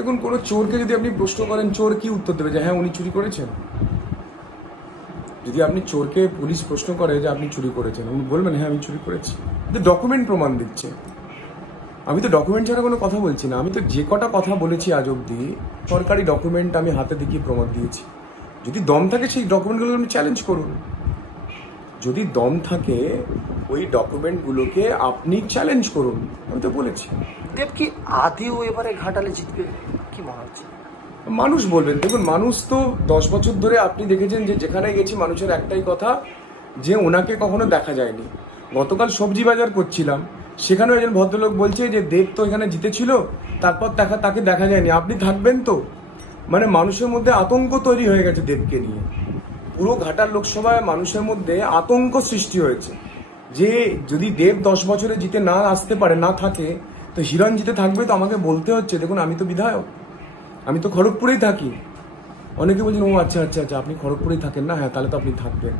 দেখুন, কোনো চোরকে যদি আপনি প্রশ্ন করেন, চোর কি উত্তর দেবে? যে হ্যাঁ উনি চুরি করেছেন। যদি আপনি চোরকে পুলিশ প্রশ্ন করে যে আপনি চুরি করেছেন, উনি বলবেন হ্যাঁ আমি চুরি করেছি, কিন্তু ডকুমেন্ট প্রমাণ দিচ্ছে। আমি তো ডকুমেন্ট ছাড়া কোনো কথা বলছি না। আমি তো যে কটা কথা বলেছি আজ অব্দি সরকারি ডকুমেন্ট আমি হাতে দেখিয়ে প্রমাণ দিয়েছি। যদি দম থাকে সেই ডকুমেন্টগুলো আপনি চ্যালেঞ্জ করুন। যদি দম থাকে ওই ডকুমেন্টগুলোকে আপনি চ্যালেঞ্জ করুন। আমি তো বলেছি। দেব কি আদেও এবারে ঘাটালে জিতবে কি মনে হচ্ছে? মানুষ বলবেন। দেখুন, মানুষ তো 10 বছর ধরে আপনি দেখেছেন যে যেখানে গেছি মানুষের একটাই কথা যে ওনাকে কখনো দেখা যায়নি। গতকাল সবজি বাজার করছিলাম, সেখানেও একজন ভদ্রলোক বলছে যে দেব তো এখানে জিতেছিল, তারপর তাকে দেখা যায়নি, আপনি থাকবেন তো? মানে মানুষের মধ্যে আতঙ্ক তৈরি হয়ে গেছে দেবকে নিয়ে। পুরো ঘাটাল লোকসভায় মানুষের মধ্যে আতঙ্ক সৃষ্টি হয়েছে যে যদি দেব 10 বছরে জিতে না আসতে পারে, না থাকে, তো হিরণ জিতে থাকবে। তো আমাকে বলতে হচ্ছে, দেখুন আমি তো বিধায়ক, আমি তো খড়গপুরেই থাকি। অনেকে বলছেন ও আচ্ছা আচ্ছা আচ্ছা আপনি খড়গপুরেই থাকেন না, হ্যাঁ তাহলে তো আপনি থাকবেন।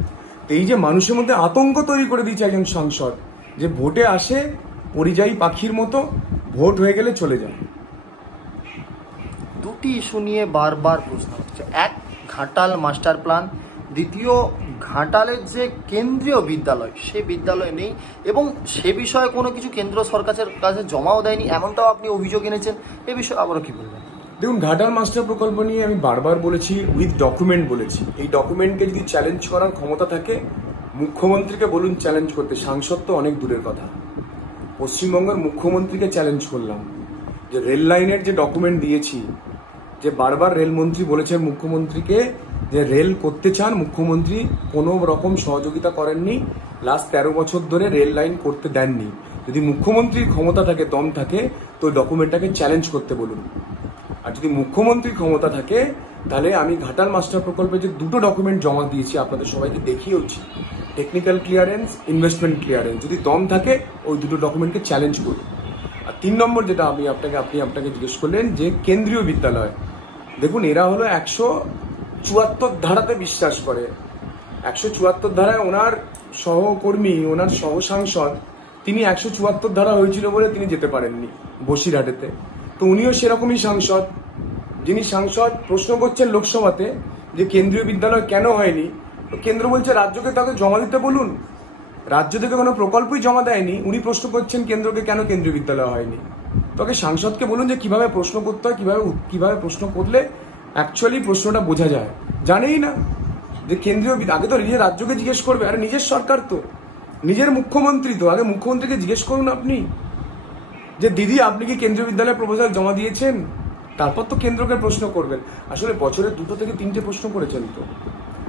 তো এই যে মানুষের মধ্যে আতঙ্ক তৈরি করে দিয়েছে একজন সাংসদ, যে ভোটে আসে পরিযায়ী পাখির মতো, ভোট হয়ে গেলে চলে যায়। দুটি ইস্যু নিয়ে বারবার প্রশ্ন হচ্ছে, এক ঘাটাল মাস্টার প্ল্যান, দ্বিতীয় ঘাটালের যে কেন্দ্রীয় বিদ্যালয় সে বিদ্যালয় নেই এবং সে বিষয়ে কোনো কিছু কেন্দ্র সরকারের কাছে জমাও দেয়নি, এমনটাও আপনি অভিযোগ এনেছেন। এ বিষয়ে আবারও কি বলবেন? দেখুন, ঘাটাল মাস্টার প্রকল্প নিয়ে আমি বারবার বলেছি, উইথ ডকুমেন্ট বলেছি। এই ডকুমেন্টকে যদি চ্যালেঞ্জ করার ক্ষমতা থাকে মুখ্যমন্ত্রীকে বলুন চ্যালেঞ্জ করতে। সাংসদ তো অনেক দূরের কথা, পশ্চিমবঙ্গের মুখ্যমন্ত্রীকে চ্যালেঞ্জ করলাম যে রেল লাইনের যে ডকুমেন্ট দিয়েছি, যে বারবার রেলমন্ত্রী বলেছেন মুখ্যমন্ত্রীকে যে রেল করতে চান, মুখ্যমন্ত্রী কোনো রকম সহযোগিতা করেননি, লাস্ট 13 বছর ধরে রেল লাইন করতে দেননি। যদি মুখ্যমন্ত্রীর ক্ষমতা থাকে, দম থাকে, তো ডকুমেন্টটাকে চ্যালেঞ্জ করতে বলুন। আর যদি মুখ্যমন্ত্রীর ক্ষমতা থাকে তাহলে আমি ঘাটাল মাস্টার প্রকল্পে যে দুটো ডকুমেন্ট জমা দিয়েছি আপনাদের সবাইকে দেখিয়েওছি, টেকনিক্যাল ক্লিয়ারেন্স, ইনভেস্টমেন্ট ক্লিয়ারেন্স, যদি দম থাকে ওই দুটো ডকুমেন্টকে চ্যালেঞ্জ করুন। আর 3 নম্বর যেটা আপনি আপনাকে জিজ্ঞেস করলেন যে কেন্দ্রীয় বিদ্যালয়, দেখুন এরা হলো 174 ধারাতে বিশ্বাস করে। 174 ধারায় ওনার সহকর্মী, ওনার সহ সাংসদ, তিনি 174 ধারা হয়েছিল বলে তিনি যেতে পারেননি বসিরহাটেতে। তো উনিও সেরকমই সাংসদ, যিনি সাংসদ প্রশ্ন করছেন লোকসভাতে যে কেন্দ্রীয় বিদ্যালয় কেন হয়নি। তো কেন্দ্র বলছে রাজ্যকে তাকে জমা দিতে বলুন। রাজ্য থেকে কোনো প্রকল্পই জমা দেয়নি, উনি প্রশ্ন করছেন কেন্দ্রকে কেন কেন্দ্রীয় বিদ্যালয় হয়নি। তোকে সাংসদকে বলুন যে কিভাবে প্রশ্ন করতে হয়, কিভাবে প্রশ্ন করলে অ্যাকচুয়ালি প্রশ্নটা বোঝা যায়। জানেই না যে কেন্দ্রীয়, আগে তো নিজের রাজ্যকে জিজ্ঞেস করবে। আরে নিজের সরকার তো, নিজের মুখ্যমন্ত্রী তো, আগে মুখ্যমন্ত্রীকে জিজ্ঞেস করুন আপনি যে দিদি আপনি কি কেন্দ্রীয় বিদ্যালয়ের প্রপোজাল জমা দিয়েছেন, তারপর তো কেন্দ্রকে প্রশ্ন করবেন। আসলে বছরে 2 থেকে 3টে প্রশ্ন করেছেন, তো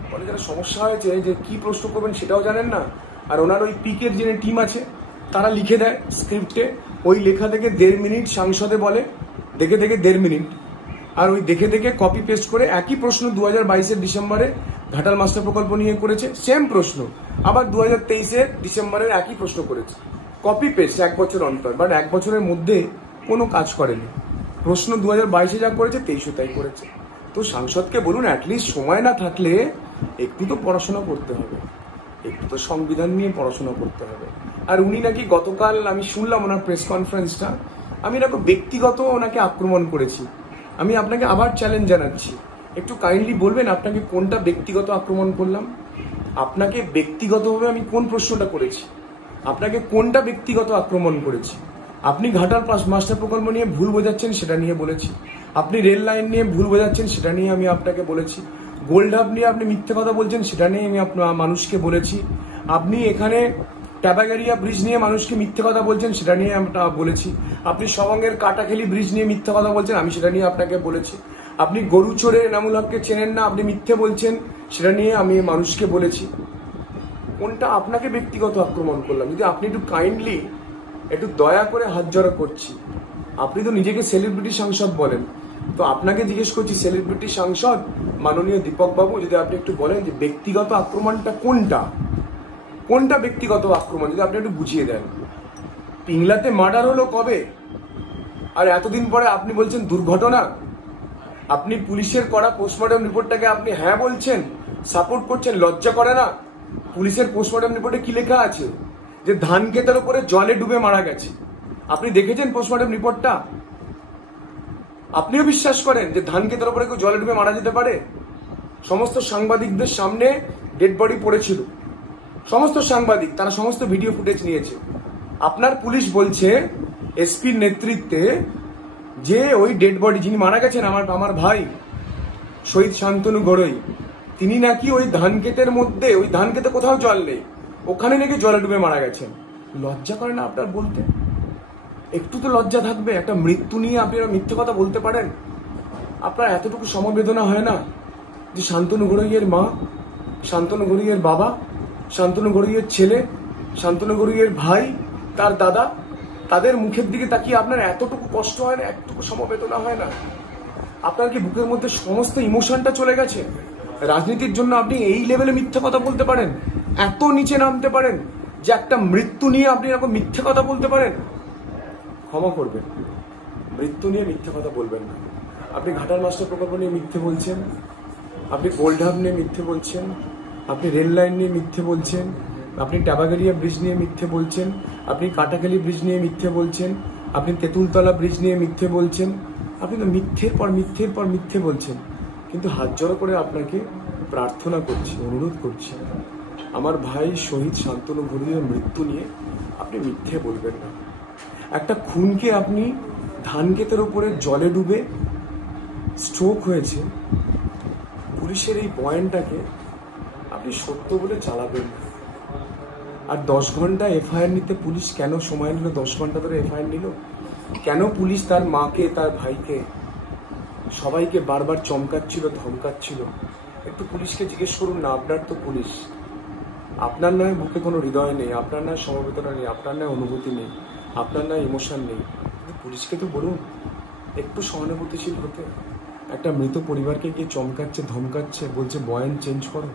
ফলে যারা সমস্যা হয়েছে যে কি প্রশ্ন করবেন সেটাও জানেন না। আর ওনার ওই পিকের যে টিম আছে তারা লিখে দেয় স্ক্রিপ্টে, ওই লেখা থেকে 1.5 মিনিট সাংসদে বলে, দেখে 1.5 মিনিট, আর ওই দেখে কপি পেস্ট করে একই প্রশ্ন 2022-এর ডিসেম্বরে ঘাটাল মাস্টার প্রকল্প নিয়ে করেছে, সেম প্রশ্ন, আবার 2023-এর ডিসেম্বরের একই প্রশ্ন করেছে, কপি পেস্ট 1 বছর অন্তর, বাট 1 বছরের মধ্যে কোনো কাজ করেনি। প্রশ্ন 2022-এ যা করেছে 23-এ তাই করেছে। তো সাংসদকে বলুন অ্যাটলিস্ট সময় না থাকলে একটু তো পড়াশোনা করতে হবে, একটু তো সংবিধান নিয়ে পড়াশোনা করতে হবে। আর উনি নাকি গতকাল আমি শুনলাম ওনার প্রেস কনফারেন্সটা, আমি নাকি ব্যক্তিগত ওনাকে আক্রমণ করেছি। আমি আপনাকে আবার চ্যালেঞ্জ জানাচ্ছি, একটু কাইন্ডলি বলবেন আপনাকে কোনটা ব্যক্তিগত আক্রমণ করলাম? আপনাকে ব্যক্তিগতভাবে আমি কোন প্রশ্নটা করেছি? আপনাকে কোনটা ব্যক্তিগত আক্রমণ করেছি? আপনি ঘাটাল মাস্টার প্রকল্প নিয়ে ভুল বোঝাচ্ছেন সেটা নিয়ে বলেছি, আপনি রেল লাইন নিয়ে ভুল বোঝাচ্ছেন সেটা নিয়ে আমি আপনাকে বলেছি, গোল্ড হাব নিয়ে আপনি মিথ্যে কথা বলছেন সেটা নিয়ে আমি মানুষকে বলেছি, আপনি এখানে ট্যাবাগারিয়া ব্রিজ নিয়ে মানুষকে মিথ্যে কথা বলছেন সেটা নিয়ে আমরা বলেছি, আপনি সবঙ্গের কাটাখেলি ব্রিজ নিয়ে মিথ্যে কথা বলছেন আমি সেটা নিয়ে আপনাকে বলেছি, আপনি গরু চোরে এনামুল হককে চেনেন না, আপনি মিথ্যে বলছেন সেটা নিয়ে আমি মানুষকে বলেছি। কোনটা আপনাকে ব্যক্তিগত আক্রমণ করলাম? যদি আপনি একটু কাইন্ডলি, একটু দয়া করে হাত জড়ো করছি, আপনি তো নিজেকে সেলিব্রিটি সাংসদ বলেন, তো আপনাকে জিজ্ঞেস করছি সেলিব্রিটি সাংসদ মাননীয় দীপক বাবু, যদি আপনি একটু বলেন যে ব্যক্তিগত আক্রমণটা কোনটা, কোনটা ব্যক্তিগত আক্রমণ, যদি আপনি একটু বুঝিয়ে দেন। পিংলাতে মার্ডার হলো কবে, আর এতদিন পরে আপনি বলছেন দুর্ঘটনা? আপনি পুলিশের করা পোস্টমর্টম রিপোর্টটাকে আপনি হ্যাঁ বলছেন, সাপোর্ট করছেন, লজ্জা করে না? পুলিশের পোস্টমর্টম রিপোর্টে কি লেখা আছে? যে ধান ক্ষেতের উপরে জলে ডুবে মারা গেছে। আপনি দেখেছেন পোস্টমর্টম রিপোর্টটা? আপনিও বিশ্বাস করেন যে ধান ক্ষেতের উপরে কেউ জলে ডুবে মারা যেতে পারে? সমস্ত সাংবাদিকদের সামনে ডেড বডি পড়েছিল, সমস্ত সাংবাদিক, তারা সমস্ত ভিডিও ফুটেজ নিয়েছে। আপনার পুলিশ বলছে এসপির নেতৃত্বে যে ওই ডেড বডি যিনি মারা গেছেন, আমার ভাই শহীদ শান্তনু গড়ই, তিনি নাকি ওই ধান ক্ষেতের মধ্যে, ওই ধান ক্ষেতে কোথাও জল নেই, ওখানে নাকি জলে ডুবে মারা গেছেন। লজ্জা করে না আপনার বলতে? একটু তো লজ্জা থাকবে। একটা মৃত্যু নিয়ে আপনারা মিথ্যে কথা বলতে পারেন? আপনার এতটুকু সমবেদনা হয় না যে শান্তনু গড়ইয়ের মা, শান্তনু গড়ইয়ের বাবা, শান্তনু গড়ইয়ের ছেলে, শান্তনু গড়ইয়ের ভাই, তার দাদা, তাদের মুখের দিকে তাকিয়ে আপনার এতটুকু কষ্ট হয় না, এতটুকু সমবেদনা হয় না? আপনার কি বুকের মধ্যে সমস্ত ইমোশনটা চলে গেছে? রাজনীতির জন্য আপনি এই লেভেলে মিথ্যে কথা বলতে পারেন? এত নিচে নামতে পারেন যে একটা মৃত্যু নিয়ে আপনি এরকম মিথ্যে কথা বলতে পারেন? ক্ষমা করবেন, মৃত্যু নিয়ে মিথ্যে কথা বলবেন না। আপনি ঘাটাল মাস্টার প্রকল্প নিয়ে মিথ্যে বলছেন, আপনি গোল্ডহাব নিয়ে মিথ্যে বলছেন, আপনি রেল লাইন নিয়ে মিথ্যে বলছেন, আপনি টাবাগারিয়া ব্রিজ নিয়ে মিথ্যে বলছেন, আপনি কাটাখালি ব্রিজ নিয়ে মিথ্যে বলছেন, আপনি তেঁতুলতলা ব্রিজ নিয়ে মিথ্যে বলছেন। আপনি তো মিথ্যের পর মিথ্যের পর মিথ্যে বলছেন। কিন্তু হাত জড়ো করে আপনাকে প্রার্থনা করছি, অনুরোধ করছি, আমার ভাই শহীদ শান্তনু গড়ইয়ের মৃত্যু নিয়ে আপনি মিথ্যে বলবেন না। একটা খুনকে আপনি ধান ক্ষেতের উপরে জলে ডুবে স্ট্রোক হয়েছে, পুলিশের এই বয়ানটাকে আপনি সত্য বলে চালাবেন না। আর 10 ঘন্টা এফআইআর নিতে পুলিশ কেন সময় নিল? 10 ঘন্টা ধরে এফআইআর নিল কেন? পুলিশ তার মাকে, তার ভাইকে, সবাইকে বারবার চমকাচ্ছিল, ধমকাচ্ছিল। একটু পুলিশকে জিজ্ঞেস করুন না। আপনার তো পুলিশ, আপনার নয় বুকে কোনো হৃদয় নেই, আপনার নয় সমবেদনা নেই, আপনার নয় অনুভূতি নেই, আপনার নয় ইমোশন নেই, কিন্তু পুলিশকে তো বলুন একটু সহানুভূতিশীল হতে। একটা মৃত পরিবারকে গিয়ে চমকাচ্ছে, ধমকাচ্ছে, বলছে বয়ান চেঞ্জ করো।